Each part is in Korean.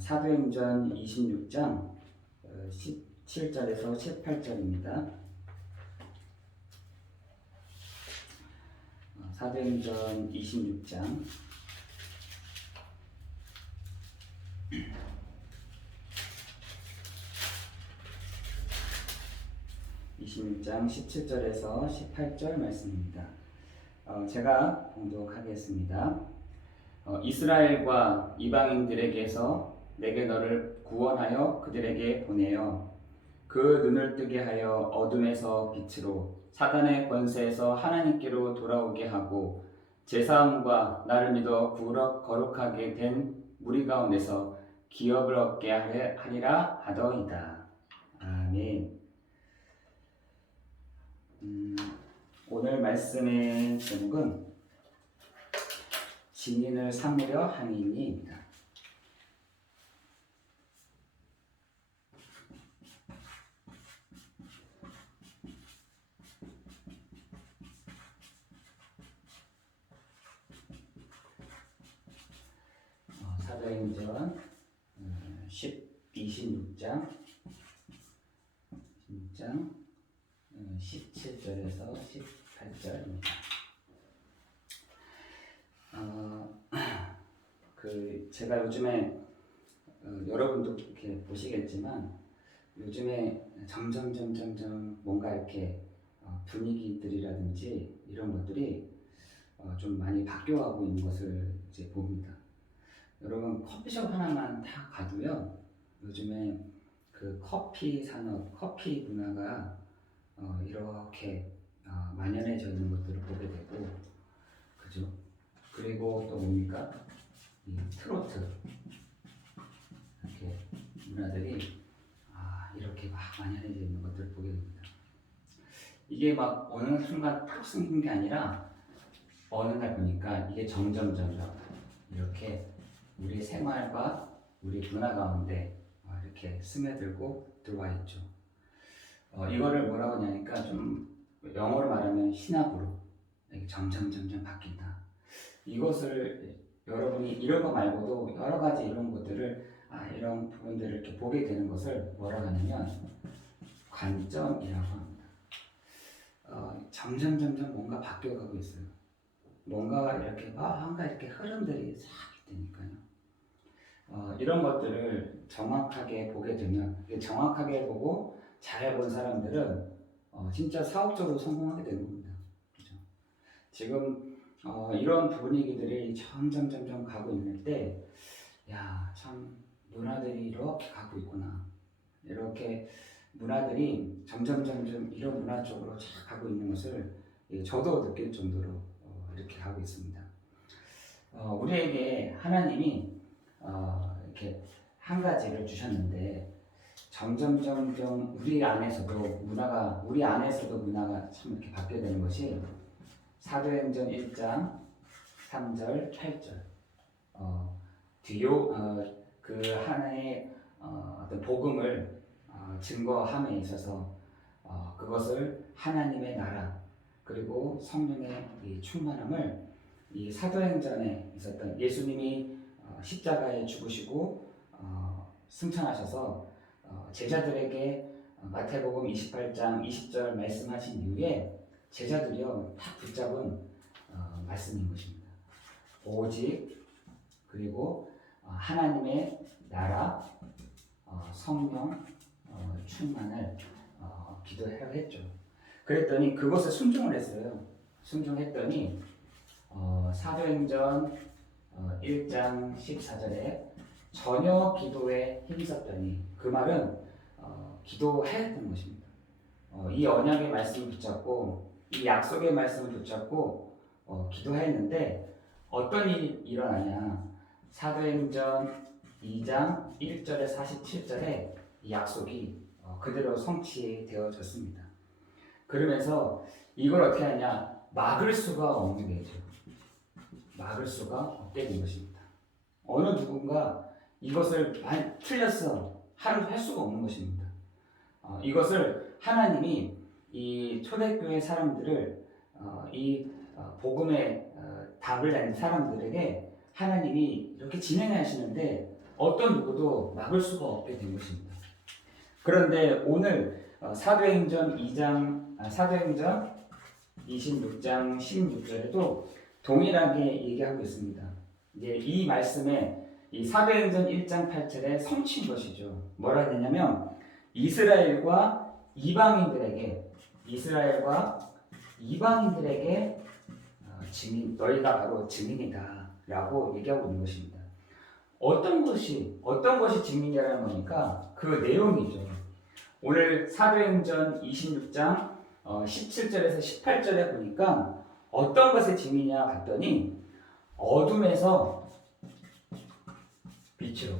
사도행전 26장 17절에서 18절입니다. 사도행전 26장 17절에서 18절 말씀입니다. 제가 봉독하겠습니다. 이스라엘과 이방인들에게서 내게 너를 구원하여 그들에게 보내어 그 눈을 뜨게 하여 어둠에서 빛으로 사단의 권세에서 하나님께로 돌아오게 하고 제사함과 나를 믿어 거룩하게 된 무리 가운데서 기업을 얻게 하리라 하더이다. 아멘. 오늘 말씀의 제목은 증인을 삼으려 함이니입니다. 사도행전 26장 17절에서 18절입니다. 제가 요즘에 여러분도 이렇게 보시겠지만 요즘에 점점 뭔가 이렇게 분위기들이라든지 이런 것들이 좀 많이 바뀌어가고 있는 것을 이제 봅니다. 여러분 커피숍 하나만 다 가도요, 요즘에 그 커피 산업, 커피 문화가 이렇게 만연해져 있는 것들을 보게 되고, 그죠? 그리고 또 뭡니까? 이 트로트 이렇게 문화들이 이렇게 막 만연해져 있는 것들을 보게 됩니다. 이게 막 어느 순간 탁 생긴 게 아니라 어느 날 보니까 이게 점점 이렇게 우리 생활과 우리 문화 가운데 이렇게 스며들고 들어와 있죠. 이거를 뭐라고 하냐니까 좀 영어로 말하면 신압으로 점점 바뀐다. 이것을 여러분이 이런 거 말고도 여러 가지 이런 것들을 이런 부분들을 이렇게 보게 되는 것을 뭐라고 하냐면 관점이라고 합니다. 점점 뭔가 바뀌어가고 있어요. 뭔가 이렇게 뭔가 이렇게 흐름들이 싹 되니까요. 이런 것들을 정확하게 보게 되면, 정확하게 보고 잘 본 사람들은 진짜 사업적으로 성공하게 되는 겁니다. 그렇죠? 지금 이런 분위기들이 점점 가고 있는 때, 참 문화들이 이렇게 가고 있구나. 이렇게 문화들이 점점 이런 문화 쪽으로 가고 있는 것을 저도 느낄 정도로 이렇게 가고 있습니다. 우리에게 하나님이 이렇게 한 가지를 주셨는데 점점 우리 안에서도 문화가 참 이렇게 바뀌게 되는 것이 사도행전 1장 3절 8절 그 하나의 어떤 복음을 증거함에 있어서 그것을 하나님의 나라 그리고 성령의 이 충만함을 이 사도행전에 있었던 예수님이 십자가에 죽으시고 승천하셔서 제자들에게 마태복음 28장 20절 말씀하신 이후에 제자들이요 딱 붙잡은 말씀인 것입니다. 오직 그리고 하나님의 나라 성령 충만을 기도하라고 했죠. 그랬더니 그것에 순종을 했어요. 순종했더니 사도행전 1장 14절에 전혀 기도에 힘썼더니, 그 말은 기도해야 되는 것입니다. 이 언약의 말씀을 붙잡고 이 약속의 말씀을 붙잡고 기도했는데 어떤 일이 일어나냐, 사도행전 2장 1절에 47절에 이 약속이 그대로 성취되어졌습니다. 그러면서 이걸 어떻게 하냐, 막을 수가 없는 게죠. 막을 수가 없게 된 것입니다. 어느 누군가 이것을 틀렸어 할 수가 없는 것입니다. 이것을 하나님이 이 초대교회 사람들을 이 복음의 답을 낸 사람들에게 하나님이 이렇게 진행하시는데 어떤 누구도 막을 수가 없게 된 것입니다. 그런데 오늘 사도행전 26장 16절에도 동일하게 얘기하고 있습니다. 이제 이 말씀에 이 사도행전 1장 8절에 성취인 것이죠. 뭐라 되냐면 이스라엘과 이방인들에게 증인, 너희가 바로 증인이다 라고 얘기하고 있는 것입니다. 어떤 것이 증인이라는 거니까 그 내용이죠. 오늘 사도행전 26장 17절에서 18절에 보니까 어떤 것의 증인이냐 봤더니 어둠에서 빛으로,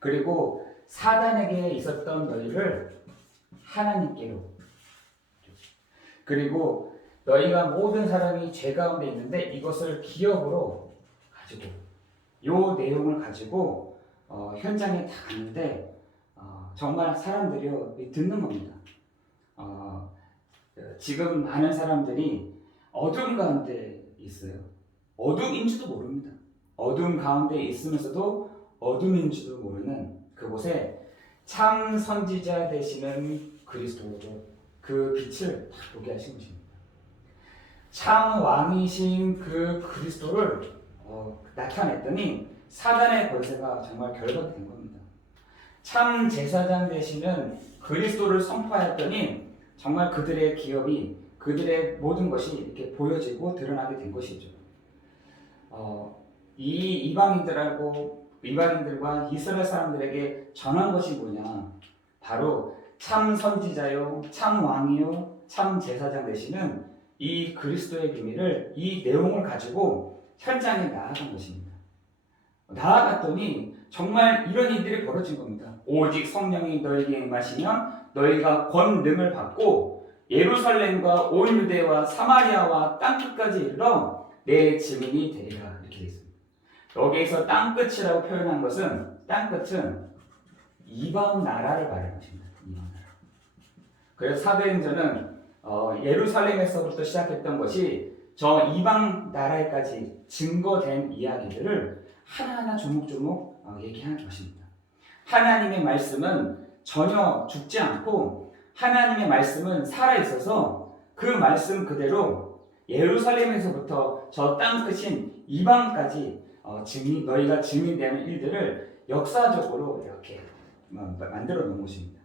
그리고 사단에게 있었던 너희를 하나님께로, 그리고 너희가 모든 사람이 죄 가운데 있는데 이것을 기업으로 가지고, 요 내용을 가지고 현장에 다 갔는데 정말 사람들이요 듣는 겁니다. 지금 많은 사람들이 어둠 가운데 있어요. 어둠인지도 모릅니다. 어둠 가운데 있으면서도 어둠인지도 모르는 그곳에 참 선지자 되시는 그리스도죠. 그 빛을 다 보게 하신 것입니다. 참 왕이신 그 그리스도를 나타냈더니 사단의 권세가 정말 결박이 된 겁니다. 참 제사장 되시는 그리스도를 선포하였더니 정말 그들의 기업이, 그들의 모든 것이 이렇게 보여지고 드러나게 된 것이죠. 이 이방인들과 이스라엘 사람들에게 전한 것이 뭐냐? 바로 참 선지자요, 참 왕이요, 참 제사장 되시는 이 그리스도의 비밀을, 이 내용을 가지고 현장에 나아간 것입니다. 나아갔더니 정말 이런 일들이 벌어진 겁니다. 오직 성령이 너희에게 임하시면 너희가 권능을 받고 예루살렘과 온 유대와 사마리아와 땅끝까지 이르러 내 증인이 되리라, 이렇게 되어 있습니다. 여기에서 땅끝이라고 표현한 것은, 땅끝은 이방 나라를 말하는 것입니다. 이방 나라. 그래서 사도행전은 예루살렘에서부터 시작했던 것이 저 이방 나라에까지 증거된 이야기들을 하나하나 조목조목 얘기하는 것입니다. 하나님의 말씀은 전혀 죽지 않고 하나님의 말씀은 살아있어서 그 말씀 그대로 예루살렘에서부터 저 땅끝인 이방까지 너희가 증인되는 일들을 역사적으로 이렇게 만들어 놓은 것입니다.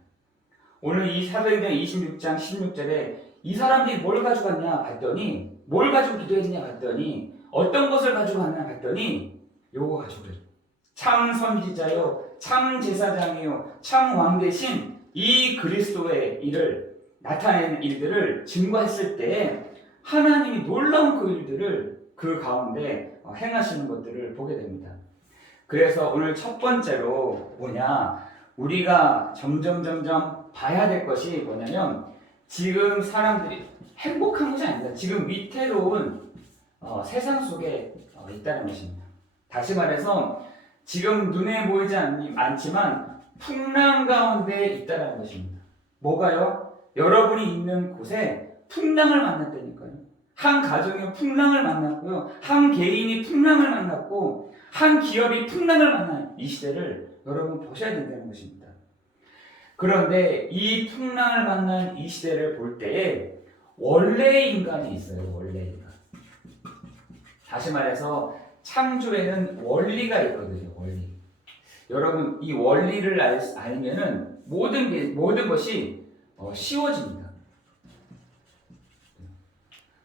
오늘 이 사도행전 26장 16절에 이 사람들이 뭘 가지고 왔냐 봤더니, 뭘 가지고 기도했냐 봤더니, 어떤 것을 가지고 왔냐 봤더니 요거 가지고 그래요. 참 선지자요, 참 제사장이요, 참 왕 대신 이 그리스도의 일을, 나타내는 일들을 증거했을 때 하나님이 놀라운 그 일들을 그 가운데 행하시는 것들을 보게 됩니다. 그래서 오늘 첫 번째로 뭐냐, 우리가 점점 봐야 될 것이 뭐냐면, 지금 사람들이 행복한 것이 아닙니다. 지금 위태로운 세상 속에 있다는 것입니다. 다시 말해서 지금 눈에 보이지 않지만 풍랑 가운데 있다는 것입니다. 뭐가요? 여러분이 있는 곳에 풍랑을 만났다니까요. 한 가정이 풍랑을 만났고요, 한 개인이 풍랑을 만났고, 한 기업이 풍랑을 만난 이 시대를 여러분 보셔야 된다는 것입니다. 그런데 이 풍랑을 만난 이 시대를 볼 때에 원래의 인간이 있어요. 원래의 인간. 다시 말해서 창조에는 원리가 있거든요. 원리. 여러분, 이 원리를 알면은 모든 것이 쉬워집니다.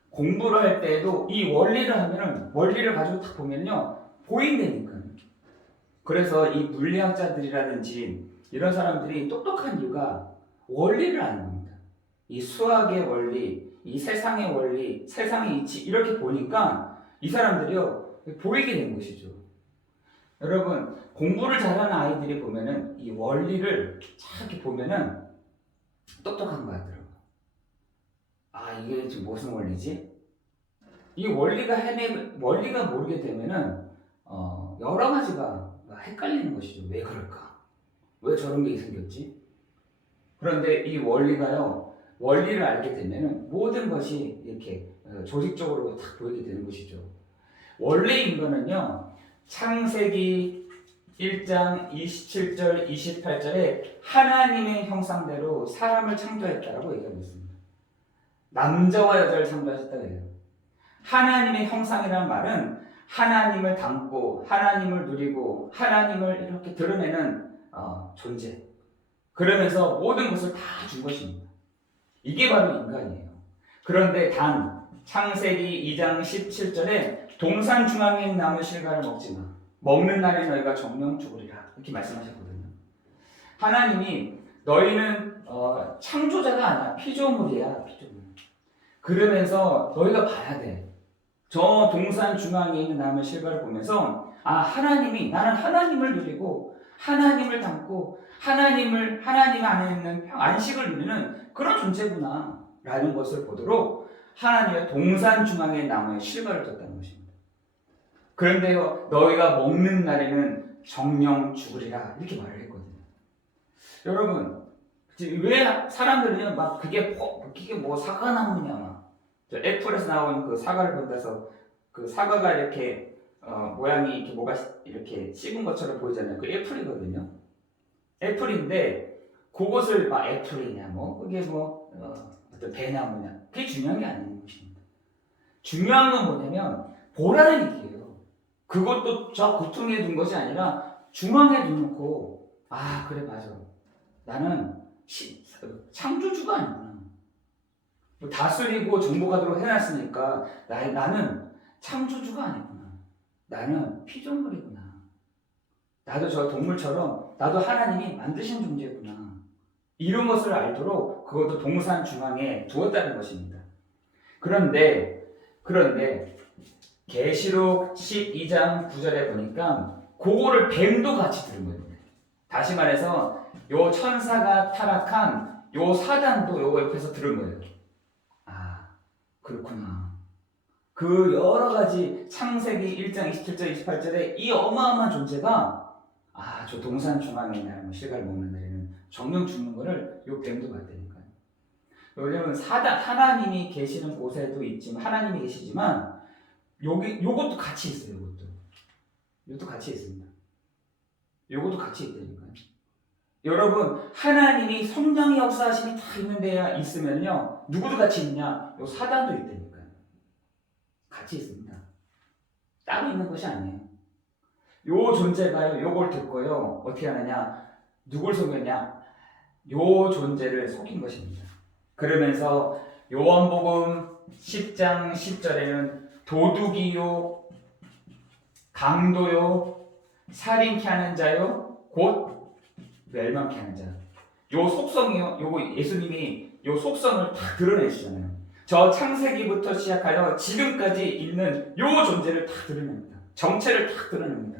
공부를 할 때에도 이 원리를 하면은, 원리를 가지고 딱 보면요 보인다니까요. 그래서 이 물리학자들이라든지 이런 사람들이 똑똑한 이유가 원리를 아는 겁니다. 이 수학의 원리, 이 세상의 원리, 세상의 이치, 이렇게 보니까 이 사람들이요 보이게 된 것이죠. 여러분, 공부를 잘하는 아이들이 보면은 이 원리를 이렇게 보면은 똑똑한 것 같더라고요. 이게 지금 무슨 원리지? 이 원리가 모르게 되면은 여러 가지가 헷갈리는 것이죠. 왜 그럴까? 왜 저런 게 생겼지? 그런데 이 원리가요, 원리를 알게 되면은 모든 것이 이렇게 조직적으로 딱 보이게 되는 것이죠. 원래 인간은요, 창세기 1장 27절 28절에 하나님의 형상대로 사람을 창조했다라고 얘기하고 있습니다. 남자와 여자를 창조하셨다고 해요. 하나님의 형상이라는 말은 하나님을 닮고 하나님을 누리고 하나님을 이렇게 드러내는 존재. 그러면서 모든 것을 다 준 것입니다. 이게 바로 인간이에요. 그런데 단 창세기 2장 17절에 동산 중앙에 있는 나무 실과를 먹지 마. 먹는 날에 너희가 정령 죽으리라. 이렇게 말씀하셨거든요. 하나님이 너희는 창조자가 아니야. 피조물이야. 피조물. 그러면서 너희가 봐야 돼. 저 동산 중앙에 있는 나무 실과를 보면서 하나님이 나는 하나님을 누리고 하나님을 닮고 하나님 안에 있는 안식을 누리는 그런 존재구나 라는 것을 보도록 하나님의 동산 중앙에 나무에 실과를 뒀다는 것입니다. 그런데요, 너희가 먹는 날에는 정령 죽으리라 이렇게 말을 했거든요. 여러분, 왜 사람들은요 막 그게 뭐 사과나무냐 막 애플에서 나온 그 사과를 본다서 그 사과가 이렇게 모양이 이렇게 뭐가 이렇게 씹은 것처럼 보이잖아요. 그 애플이거든요. 애플인데 그것을 막 애플이냐 뭐 그게 뭐 어떤 배나무냐 그게 중요한 게 아닌 것입니다. 중요한 건 뭐냐면 보라는 얘기예요. 그것도 저 구퉁이에 둔 것이 아니라 중앙에 둔놓고 그래 맞아. 나는 창조주가 아니구나. 다스리고 정복하도록 해놨으니까 나는 창조주가 아니구나. 나는 피조물이구나. 나도 저 동물처럼 나도 하나님이 만드신 존재구나. 이런 것을 알도록 그것도 동산 중앙에 두었다는 것입니다. 그런데 계시록 12장 9절에 보니까 그거를 뱀도 같이 들은 거예요. 다시 말해서 요 천사가 타락한 요 사단도 요 옆에서 들은 거예요. 그렇구나. 그 여러 가지 창세기 1장 27절 28절에 이 어마어마한 존재가 저 동산 중앙에 있는 실과를 먹는 날에는 정령 죽는 거를 요 뱀도 봤다니까요. 왜냐면 하나님이 계시는 곳에도 있지만 하나님이 계시지만 요것도 같이 있어요. 요것도 같이 있습니다. 요것도 같이 있다니까요. 여러분, 하나님이 성령의 역사하심이 다 있는 데에 있으면요 누구도 같이 있냐? 요 사단도 있다니까요. 같이 있습니다. 따로 있는 것이 아니에요. 요 존재가요 요걸 듣고요 어떻게 하느냐? 누굴 속였냐? 요 존재를 속인 것입니다. 그러면서 요한복음 10장 10절에는 도둑이요 강도요 살인케 하는 자요 곧 멸망케 하는 자. 요 속성이요. 요거 예수님이 요 속성을 다 드러내시잖아요. 저 창세기부터 시작하여 지금까지 있는 요 존재를 다 드러냅니다. 정체를 다 드러냅니다.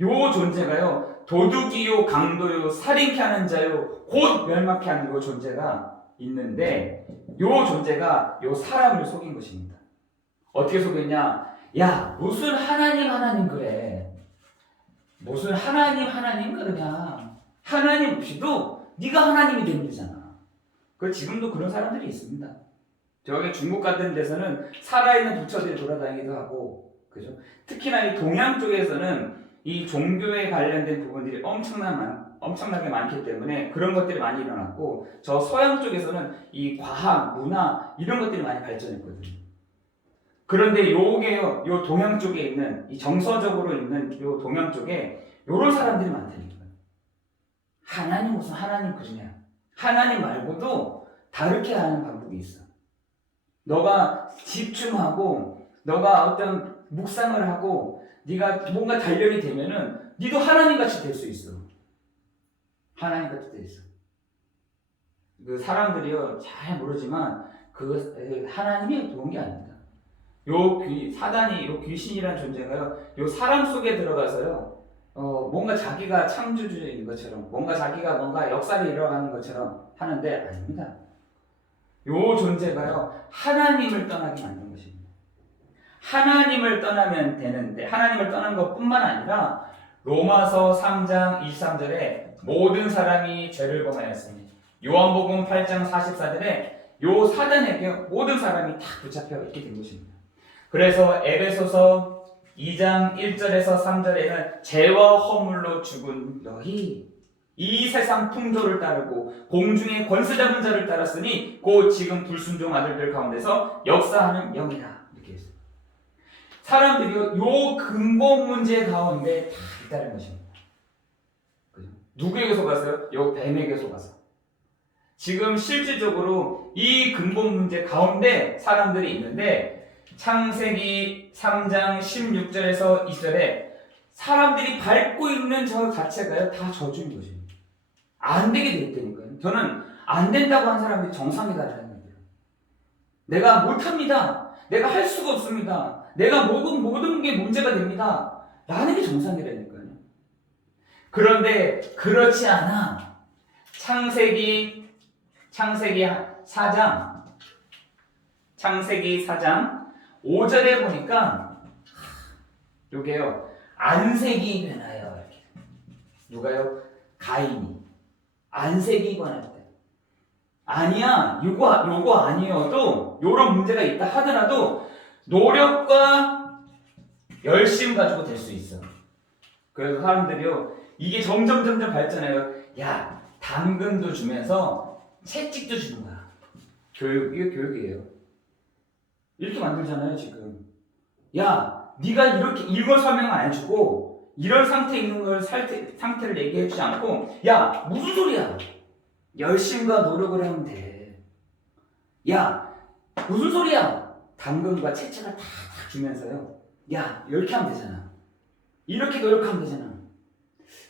요 존재가요. 도둑이요 강도요 살인케 하는 자요 곧 멸망케 하는 요 존재가 있는데 요 존재가 요 사람을 속인 것입니다. 어떻게 속였냐? 야 무슨 하나님 그래. 무슨 하나님 그러냐. 하나님 없이도 네가 하나님이 되면 되잖아. 지금도 그런 사람들이 있습니다. 저기 중국 같은 데서는 살아있는 부처들이 돌아다니기도 하고, 그죠? 특히나 이 동양 쪽에서는 이 종교에 관련된 부분들이 엄청나게 많기 때문에 그런 것들이 많이 일어났고, 저 서양 쪽에서는 이 과학, 문화 이런 것들이 많이 발전했거든요. 그런데 요게요, 요 동양 쪽에 있는 이 정서적으로 있는 요 동양 쪽에 요런 사람들이 많다니까요. 하나님 무슨 하나님 그러냐? 하나님 말고도 다르게 하는 방법이 있어. 너가 집중하고 너가 어떤 묵상을 하고 네가 뭔가 단련이 되면은 네도 하나님 같이 될 수 있어. 하나님 같이 될 수 있어. 그 사람들이요 잘 모르지만 그 하나님이 도운 게 아닙니다. 사단이 요 귀신이라는 존재가요 요 사람 속에 들어가서요 뭔가 자기가 창조주인 것처럼 뭔가 자기가 뭔가 역사를 이뤄가는 것처럼 하는데 아닙니다. 요 존재가요 하나님을 떠나게 만든 것입니다. 하나님을 떠나면 되는데 하나님을 떠난 것뿐만 아니라 로마서 3장 23절에 모든 사람이 죄를 범하였으니 요한복음 8장 44절에 요 사단에게 모든 사람이 다 붙잡혀 있게 된 것입니다. 그래서 에베소서 2장 1절에서 3절에는 죄와 허물로 죽은 너희 이 세상 풍조를 따르고 공중의 권세 잡은 자를 따랐으니 곧 지금 불순종 아들들 가운데서 역사하는 영이다. 이렇게 했어요. 사람들이 요 근본 문제 가운데 다 있다는 것입니다. 그죠? 누구에게 속았어요? 요 뱀에게 속아서. 지금 실질적으로 이 근본 문제 가운데 사람들이 있는데 창세기 3장 16절에서 20절에 사람들이 밟고 있는 저 자체가요 다 저주인 것입니다. 안 되게 돼 있다니까요. 저는 안 된다고 한 사람들이 정상이다라는 거예요. 내가 못합니다. 내가 할 수가 없습니다. 내가 모든 게 문제가 됩니다. 라는 게 정상이라니까요. 그런데 그렇지 않아. 창세기 4장 5절에 보니까 요게요 안색이 변하여 이렇게. 누가요? 가인이 안색이 변할 때 아니야 요거 아니어도 요런 문제가 있다 하더라도 노력과 열심 가지고 될 수 있어. 그래서 사람들이요 이게 점점 발전해요. 야 당근도 주면서 채찍도 주는 거야. 이게 교육이에요. 이렇게 만들잖아요 지금. 야 네가 이렇게 이걸 설명 안 해주고 이런 상태에 있는 걸 상태를 얘기해주지 않고 야 무슨 소리야. 열심과 노력을 하면 돼. 야 무슨 소리야. 당근과 채찍을 다 주면서요. 야 이렇게 하면 되잖아. 이렇게 노력하면 되잖아.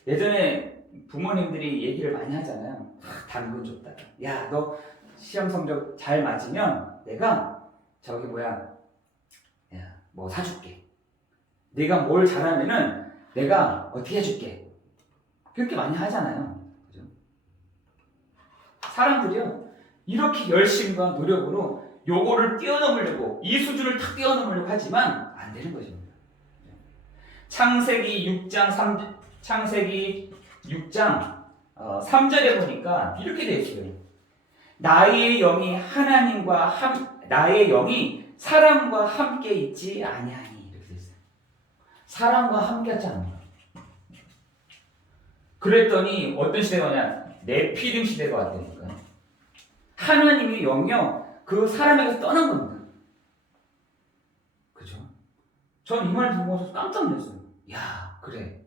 예전에 부모님들이 얘기를 많이 하잖아요. 당근 줬다가 야 너 시험 성적 잘 맞으면 내가 뭐 사줄게. 네가 뭘 잘하면은 내가 어떻게 해줄게. 그렇게 많이 하잖아요. 그죠? 사람들이요 이렇게 열심과 노력으로 요거를 뛰어넘으려고 이 수준을 탁 뛰어넘으려고 하지만 안 되는 것입니다. 창세기 6장 3절에 보니까 이렇게 되어 있어요. 나의 영이 사람과 함께 있지 아니하니. 이렇게 되어 있어요. 사람과 함께 하지 않는 거예요. 그랬더니 어떤 시대가 오냐? 네피림 시대가 왔다니까요. 하나님의 영이요 그 사람에게서 떠난 겁니다. 그죠? 전 이 말 듣고 깜짝 놀랐어요. 야 그래.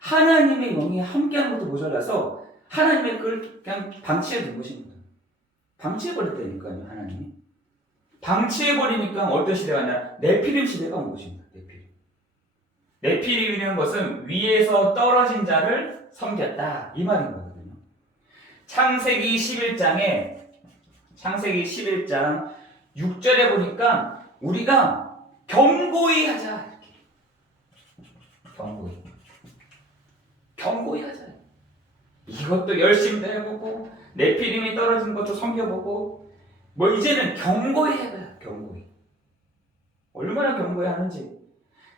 하나님의 영이 함께하는 것도 모자라서 하나님의 그걸 그냥 방치해 둔 것입니다. 방치해버렸다니까요, 하나님이. 방치해버리니까 어떤 시대가 왔냐? 네피림 시대가 온 것입니다. 네피림이라는 것은 위에서 떨어진 자를 섬겼다. 이 말인 거거든요. 창세기 11장 6절에 보니까 우리가 경고히 하자. 이렇게. 경고히 하자. 이것도 열심히 해보고 네피림이 떨어진 것도 섬겨보고 뭐 이제는 경고히 해봐요. 경고히. 얼마나 경고히 하는지.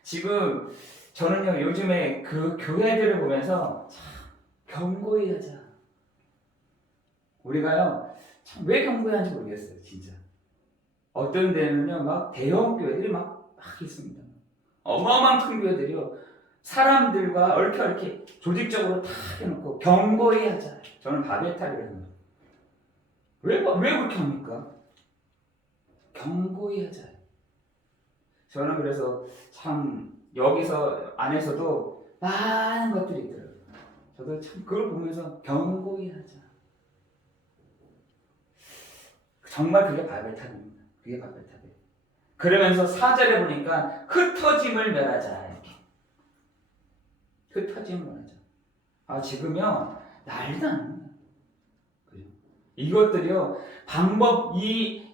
지금 저는요 요즘에 그 교회들을 보면서 참 경고히 하자. 우리가요 참 왜 경고히 하는지 모르겠어요. 진짜. 어떤 데는요 막 대형 교회들이 막 있습니다. 어마어마한 큰 교회들이요 사람들과 얽혀 조직적으로 다 해놓고 경고히 하자. 저는 바벨탑이라고 합니다. 왜 그렇게 합니까? 경고히 하자. 저는 그래서 참 여기서 안에서도 많은 것들이 있더라고요. 저도 참 그걸 보면서 경고히 하자. 정말 그게 바벨탑입니다. 그게 바벨탑이에요. 그러면서 4절에 보니까 흩어짐을 멸하자. 이렇게. 흩어짐을 멸하자. 지금요 난리도 아닙니다. 이것들이요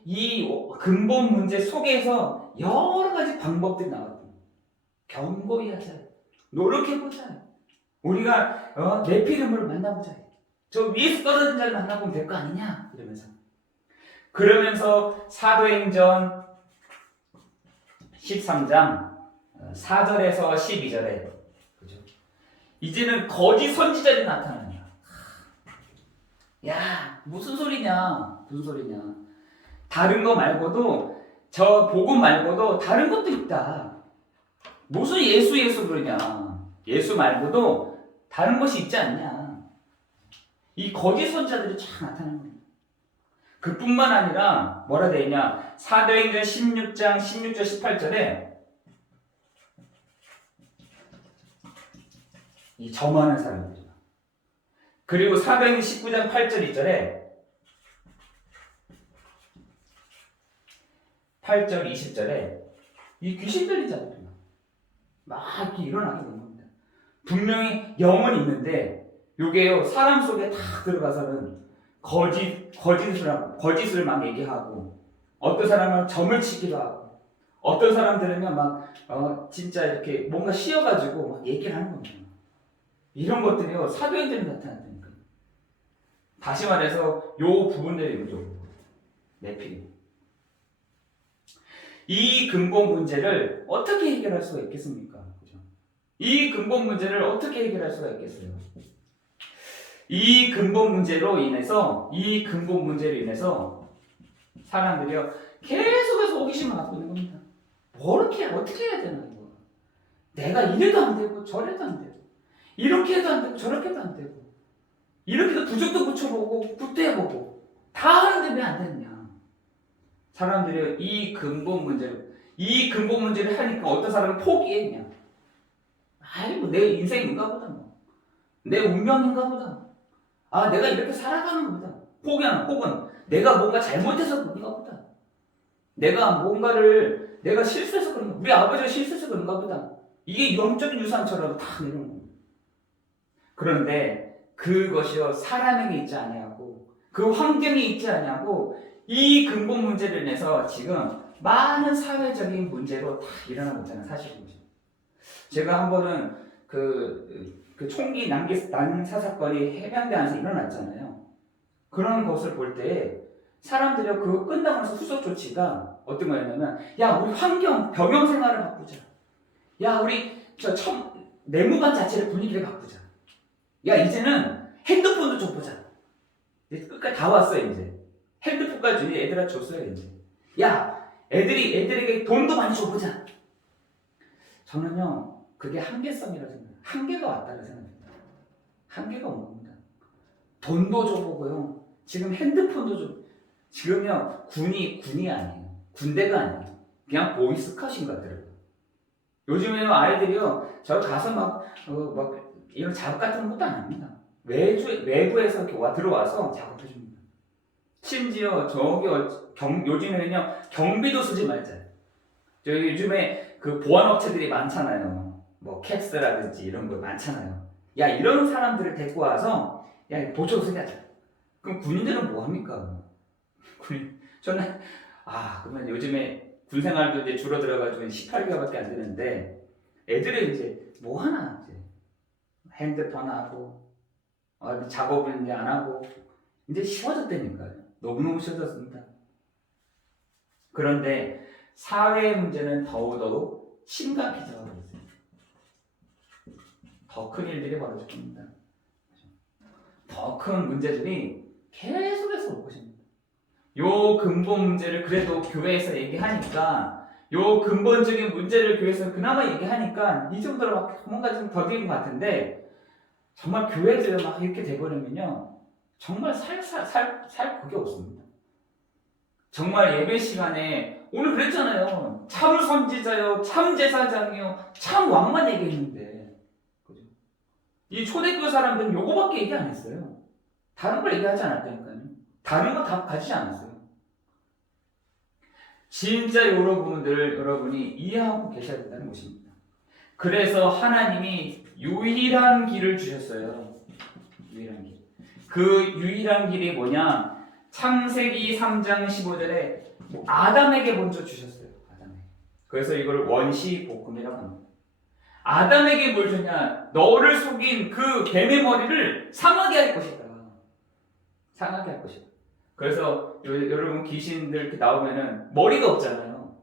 이 근본 문제 속에서 여러 가지 방법들이 나왔거든요. 경고히 하자. 노력해보자. 우리가 네피림을 만나보자. 저 위에서 떨어진 자를 만나보면 될 거 아니냐. 그러면서 사도행전 13장 4절에서 12절에 그죠? 이제는 거짓 선지자들이 나타나는 거야. 야 무슨 소리냐. 다른 거 말고도 저 복음 말고도 다른 것도 있다. 무슨 예수 그러냐. 예수 말고도 다른 것이 있지 않냐. 이 거짓 선자들이 참 나타나는 거예요. 그뿐만 아니라 뭐라 되어 있냐. 사도행전 16장 16절 18절에 이 점하는 사람들이야. 그리고 사도행전 19장 8절 2절에 8절 20절에 이 귀신 들린 자들이야. 막 이렇게 일어나게 되는 겁니다. 분명히 영은 있는데 요게요 사람 속에 다 들어가서는 거짓을 막 얘기하고 어떤 사람은 점을 치기도 하고 어떤 사람들은요 막 진짜 이렇게 뭔가 씌어가지고 막 얘기를 하는 겁니다. 이런 것들이요 사도행전에 나타났다니까. 다시 말해서 요 부분들이죠. 내피리. 이 근본 문제를 어떻게 해결할 수가 있겠습니까? 그죠? 이 근본 문제를 어떻게 해결할 수가 있겠어요? 이 근본 문제로 인해서 사람들이요 계속해서 호기심을 갖고 있는 겁니다. 어떻게 해야 되나 이거? 내가 이래도 안 되고 저래도 안 되고 이렇게 해도 안 되고 저렇게 해도 안 되고 이렇게 해도 부적도 붙여보고 굿도 해보고 다 하는데 왜 안 되느냐? 사람들이 이 근본 문제를 하니까 어떤 사람은 포기해 그냥. 뭐 내 인생인가 보다 뭐. 내 운명인가 보다. 내가 이렇게 살아가는 거다. 포기하는 혹은 내가 뭔가 잘못해서 그런가 보다. 내가 실수해서 그런가. 우리 아버지가 실수해서 그런가 보다. 이게 영적인 유산처럼 다 내려오는 겁니다. 그런데 그것이요 사람에게 있지 아니하고 그 환경에 있지 아니하고 이 근본 문제를 인해서 지금 많은 사회적인 문제로 다 일어나고 있잖아요. 사실입니다. 제가 한 번은 그 총기 난사 사건이 해병대 안에서 일어났잖아요. 그런 것을 볼 때 사람들이 그거 끝나고 나서 후속 조치가 어떤 거였냐면 야 우리 병영 생활을 바꾸자. 야 우리 내무반 자체를 분위기를 바꾸자. 야 이제는 핸드폰도 줘보자. 끝까지 다 왔어요 이제. 핸드폰까지 애들한테 줬어요 이제. 야 애들에게 돈도 많이 줘보자. 저는요 그게 한계성이라고 생각해요. 한계가 왔다고 생각합니다. 한계가 온 겁니다. 돈도 줘보고요. 지금 핸드폰도 좀 지금요 군이 아니에요. 군대가 아니에요. 그냥 보이스컷인 것 같더라고요. 요즘에는 아이들이요 저 가서 막 이런 작업 같은 것도 안 합니다. 외부에서 이렇게 들어와서 작업해 줍니다. 심지어 요즘에는요 경비도 쓰지 말자. 저희 요즘에 그 보안업체들이 많잖아요. 뭐 캡스라든지 이런 거 많잖아요. 야 이런 사람들을 데리고 와서 야 보초도 쓰게 하자. 그럼 군인들은 뭐 합니까? 저는 그러면 요즘에 군 생활도 이제 줄어들어가지고 18개월밖에 안 되는데 애들이 이제 뭐 하나 이제 핸드폰 하고 작업을 이제 안 하고 이제 쉬워졌다니까요. 너무너무 쉬워졌습니다. 그런데 사회의 문제는 더더욱 심각해져가고 있어요. 더 큰 일들이 벌어질 겁니다. 더 큰 문제들이 계속해서 올 것입니다. 요 근본 문제를 그래도 교회에서 얘기하니까 요 근본적인 문제를 교회에서 그나마 얘기하니까 이 정도로 뭔가 좀 더딘 것 같은데 정말 교회들 막 이렇게 돼버리면요 정말 살 그게 없습니다. 정말 예배 시간에 오늘 그랬잖아요. 참 선지자요, 참 제사장이요, 참 왕만 얘기했는데 그죠? 이 초대교회 사람들은 요거밖에 얘기 안 했어요. 다른 걸 얘기하지 않았다니까요. 다른 거 다 가지지 않았어요. 진짜 여러분이 이해하고 계셔야 된다는 것입니다. 그래서 하나님이 유일한 길을 주셨어요. 유일한 길. 그 유일한 길이 뭐냐? 창세기 3장 15절에 아담에게 먼저 주셨어요. 아담에게. 그래서 이걸 원시복음이라고 합니다. 아담에게 뭘 줬냐? 너를 속인 그 뱀의 머리를 상하게 할 것이다. 상하게 할 것이다. 그래서 여러분 귀신들 이렇게 나오면은 머리가 없잖아요.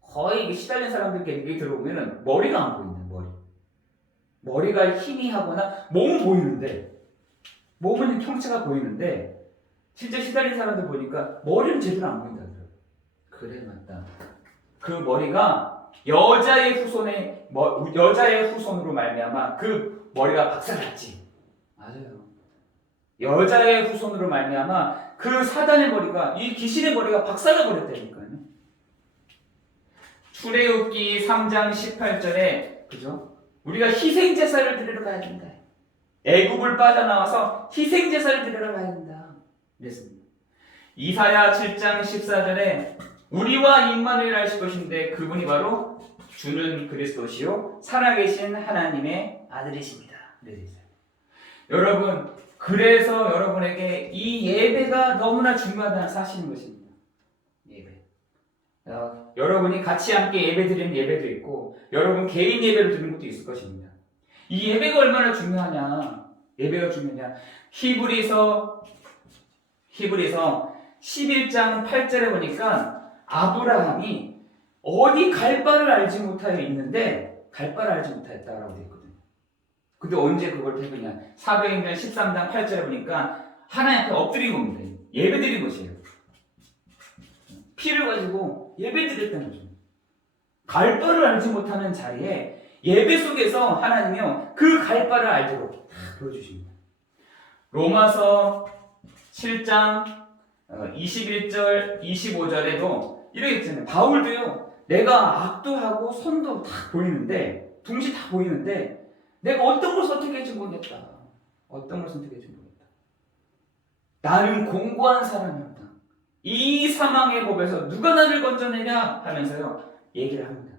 거의 시달린 사람들께 여기 들어오면은 머리가 안 보이는 머리가 희미하거나 몸은 보이는데 몸은 형체가 보이는데 진짜 시달린 사람들 보니까 머리는 제대로 안 보인다더라고요. 그래 맞다. 그 머리가 여자의 후손으로 말미암아 그 머리가 박살났지. 맞아요. 여자의 후손으로 말미암아 그 사단의 머리가, 이 귀신의 머리가 박살나 버렸다니까요. 출애굽기 3장 18절에 그죠? 우리가 희생 제사를 드리러 가야 된다. 애굽을 빠져나와서 희생 제사를 드리러 가야 된다. 그랬습니다. 이사야 7장 14절에 우리와 임마누엘 하실 것인데 그분이 바로 주는 그리스도시요 살아계신 하나님의 아들이십니다. 그래서 여러분, 그래서 여러분에게 이 예배가 너무나 중요하다는 사실인 것입니다. 예배. 여러분이 같이 함께 예배 드리는 예배도 있고 여러분 개인 예배를 드리는 것도 있을 것입니다. 이 예배가 얼마나 중요하냐. 예배가 중요하냐. 히브리서 11장 8절에 보니까 아브라함이 어디 갈 바를 알지 못하여 있는데 갈 바를 알지 못하였다라고 되어 있거든요. 근데 언제 그걸 배우냐? 사도행전 13장 8절에 보니까 하나님 앞에 엎드린 겁니다. 예배 드린 것이에요. 피를 가지고 예배 드렸다는 거죠. 갈 바를 알지 못하는 자리에 예배 속에서 하나님이요 그 갈 바를 알도록 보여주십니다. 로마서 7장 21절 25절에도 이렇게 있잖아요. 바울도요 내가 악도 하고 선도 다 보이는데 동시에 다 보이는데 내가 어떤 걸 선택할지 모르겠다. 어떤 걸 선택할지 모르겠다. 나는 공고한 사람이었다. 이 사망의 법에서 누가 나를 건져내냐 하면서요 얘기를 합니다.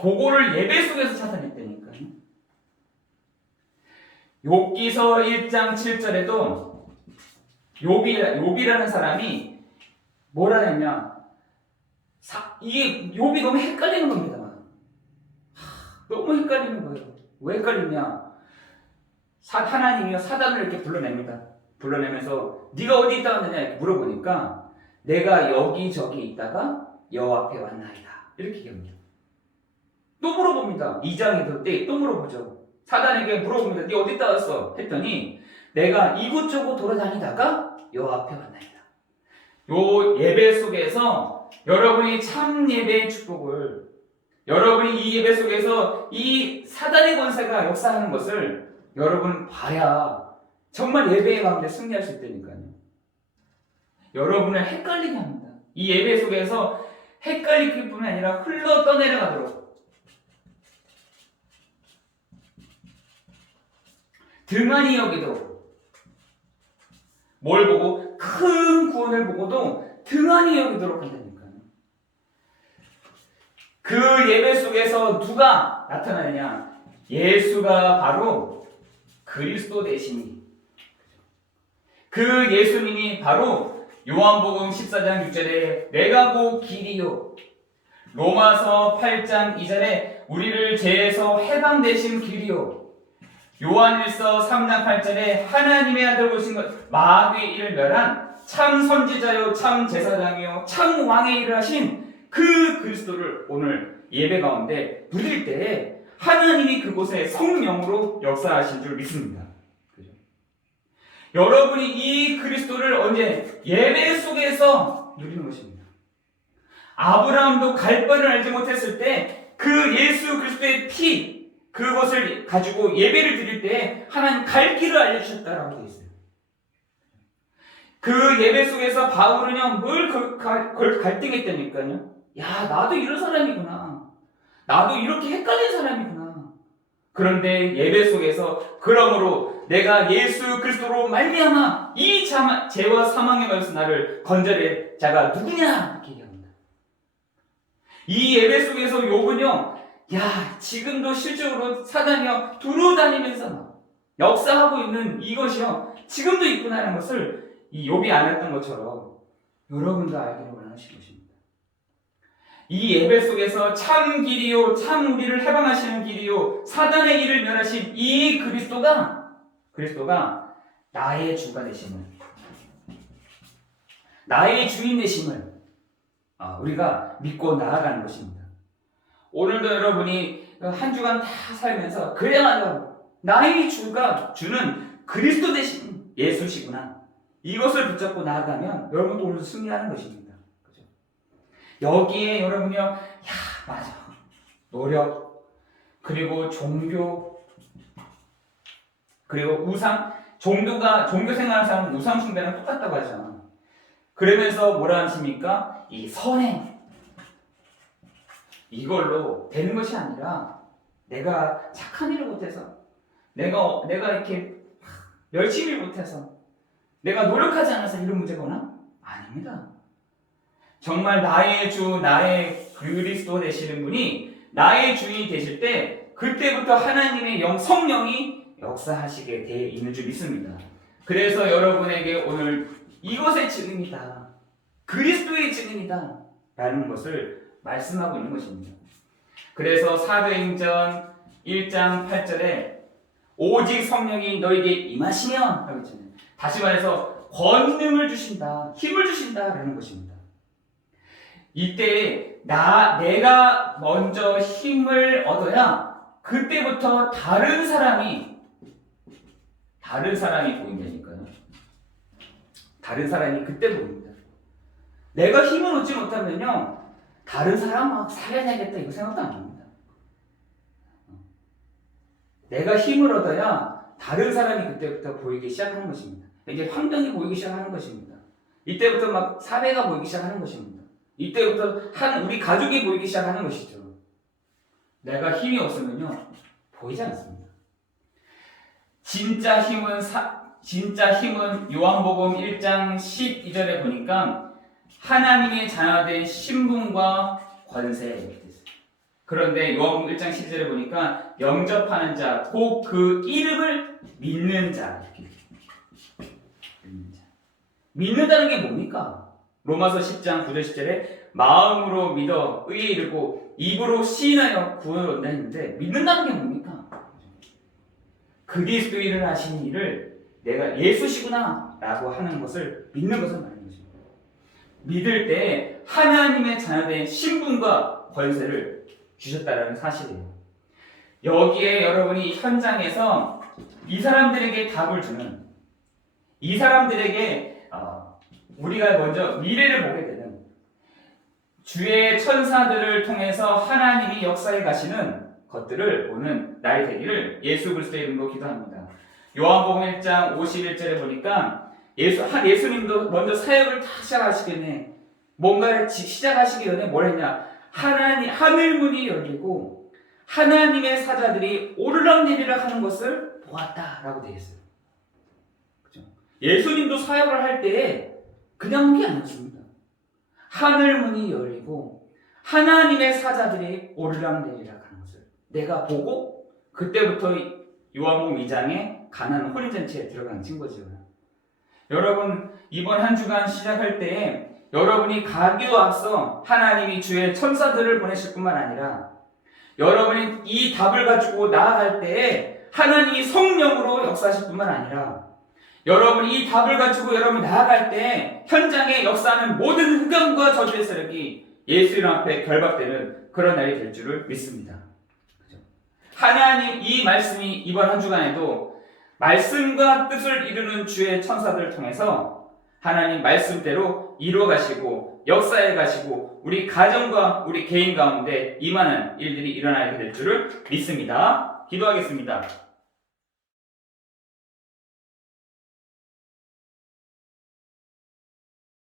그거를 예배 속에서 찾아냈다니까요. 욥기서 1장 7절에도 욥이라는 사람이 뭐라 했냐? 이게 욥이 너무 헷갈리는 겁니다. 너무 헷갈리는 거예요. 왜 헷갈리냐? 하나님이요 사단을 이렇게 불러냅니다. 불러내면서 네가 어디 있다 왔느냐 이렇게 물어보니까 내가 여기저기 있다가 여호와 앞에 왔나이다 이렇게 얘기합니다. 또 물어봅니다. 2장에 또 물어보죠. 사단에게 물어봅니다. 네 어디 있다 왔어? 했더니 내가 이곳저곳 돌아다니다가 여호와 앞에 왔나이다. 요 예배 속에서 여러분이 참 예배의 축복을, 여러분이 이 예배 속에서 이 사단의 권세가 역사하는 것을 여러분 봐야 정말 예배의 가운데 승리할 수 있다니까요. 여러분을 헷갈리게 합니다. 이 예배 속에서 헷갈릴 뿐만 아니라 흘러 떠내려가도록 등한히 여기도 뭘 보고 큰 구원을 보고도 등한히 여기도록 한다니까요. 그 예배 속에서 누가 나타나느냐? 예수가 바로 그리스도 되시니 그 예수님이 바로 요한복음 14장 6절에 내가 곧 길이요 로마서 8장 2절에 우리를 죄에서 해방되신 길이요 요한일서 3장 8절에 하나님의 아들 오신 것 마귀의 일을 멸한 참 선지자요 참 제사장이요 참 왕의 일을 하신 그 그리스도를 오늘 예배 가운데 누릴 때에 하나님이 그곳에 성령으로 역사하신 줄 믿습니다. 그죠? 여러분이 이 그리스도를 언제 예배 속에서 누리는 것입니다. 아브라함도 갈 바를 알지 못했을 때 그 예수 그리스도의 피 그것을 가지고 예배를 드릴 때 하나님 갈 길을 알려주셨다라고 되어 있어요. 그 예배 속에서 바울은요 그걸 갈등했다니까요. 야 나도 이런 사람이구나. 나도 이렇게 헷갈린 사람이구나. 그런데 예배 속에서 그러므로 내가 예수 그리스도로 말미암아 이 죄와 사망의 것에서 나를 건져낼 자가 누구냐 이렇게 얘기합니다. 이 예배 속에서 욥은요 야 지금도 실적으로 사단이요 두루다니면서 역사하고 있는 이것이요 지금도 있구나라는 것을 이 욥이 알았던 것처럼 여러분도 알기를 원하시는 것입니다. 이 예배 속에서 참 길이요 참 우리를 해방하시는 길이요 사단의 일을 멸하신 이 그리스도가 나의 주가 되심을, 나의 주인 되심을 우리가 믿고 나아가는 것입니다. 오늘도 여러분이 한 주간 다 살면서 그래 맞아 나의 주는 그리스도 되신 예수시구나 이것을 붙잡고 나아가면 여러분도 오늘 승리하는 것입니다. 그죠? 여기에 여러분이요 야 맞아 노력, 그리고 종교, 그리고 우상, 종교 생활하는 사람은 우상 숭배랑 똑같다고 하잖아. 그러면서 뭐라 하십니까? 이 선행, 이걸로 되는 것이 아니라 내가 착한 일을 못해서, 내가 이렇게 열심히 못해서, 내가 노력하지 않아서 이런 문제거나? 아닙니다. 정말 나의 주, 나의 그리스도 되시는 분이 나의 주인이 되실 때 그때부터 하나님의 성령이 역사하시게 되어 있는 줄 믿습니다. 그래서 여러분에게 오늘 이것의 증인이다, 그리스도의 증인이다 라는 것을 말씀하고 있는 것입니다. 그래서 사도행전 1장 8절에 오직 성령이 너에게 임하시면 라고 했잖아요. 다시 말해서 권능을 주신다, 힘을 주신다 라는 것입니다. 이때 내가 먼저 힘을 얻어야 그때부터 다른 사람이 보인다니까요. 다른 사람이 그때 보입니다. 내가 힘을 얻지 못하면요, 다른 사람 막 살려야겠다 이거 생각도 안 합니다. 내가 힘을 얻어야 다른 사람이 그때부터 보이기 시작하는 것입니다. 이제 환경이 보이기 시작하는 것입니다. 이때부터 막 사회가 보이기 시작하는 것입니다. 이때부터 우리 가족이 보이기 시작하는 것이죠. 내가 힘이 없으면요, 보이지 않습니다. 진짜 힘은 요한복음 1장 12절에 보니까 하나님의 자녀된 신분과 권세 이렇게 됐어요. 그런데 요한복음 1장 12절에 보니까 영접하는 자, 곧 그 이름을 믿는 자 이렇게 돼요. 믿는다는 게 뭡니까? 로마서 10장 9절 10절에 마음으로 믿어 의에 이르고 입으로 시인하여 구원을 얻는다 했는데, 믿는다는 게 뭡니까? 그리스도인을 하신 일을 내가 예수시구나 라고 하는 것을 믿는 것을 말하는 것입니다. 믿을 때 하나님의 자녀된 신분과 권세를 주셨다는 사실이에요. 여기에 여러분이 현장에서 이 사람들에게 답을 주는, 이 사람들에게 우리가 먼저 미래를 보게 되는, 주의 천사들을 통해서 하나님이 역사해 가시는 것들을 보는 날이 되기를 예수 그리스도의 이름으로 기도합니다. 요한복음 1장 51절에 보니까 예수님도 먼저 사역을 다 시작하시기 전에, 뭔가를 시작하시기 전에 뭘 했냐? 하늘 문이 열리고 하나님의 사자들이 오르락내리락 하는 것을 보았다라고 되어 있어요. 그렇죠? 예수님도 사역을 할 때에 그냥 한 게 아니었습니다. 하늘 문이 열리고 하나님의 사자들이 오르락내리락 하는 것을 내가 보고, 그때부터 요한복음 2장에 가나안 혼인잔치에 들어간 친구죠. 여러분, 이번 한 주간 시작할 때에 여러분이 가기도 앞서 하나님이 주의 천사들을 보내실 뿐만 아니라, 여러분이 이 답을 가지고 나아갈 때에 하나님이 성령으로 역사하실 뿐만 아니라, 여러분이 이 답을 가지고 여러분이 나아갈 때 현장에 역사하는 모든 흑암과 저주의 세력이 예수 이름 앞에 결박되는 그런 날이 될 줄을 믿습니다. 그렇죠? 하나님, 이 말씀이 이번 한 주간에도 말씀과 뜻을 이루는 주의 천사들을 통해서 하나님 말씀대로 이루어 가시고 역사해 가시고 우리 가정과 우리 개인 가운데 임하는 일들이 일어나게 될 줄을 믿습니다. 기도하겠습니다.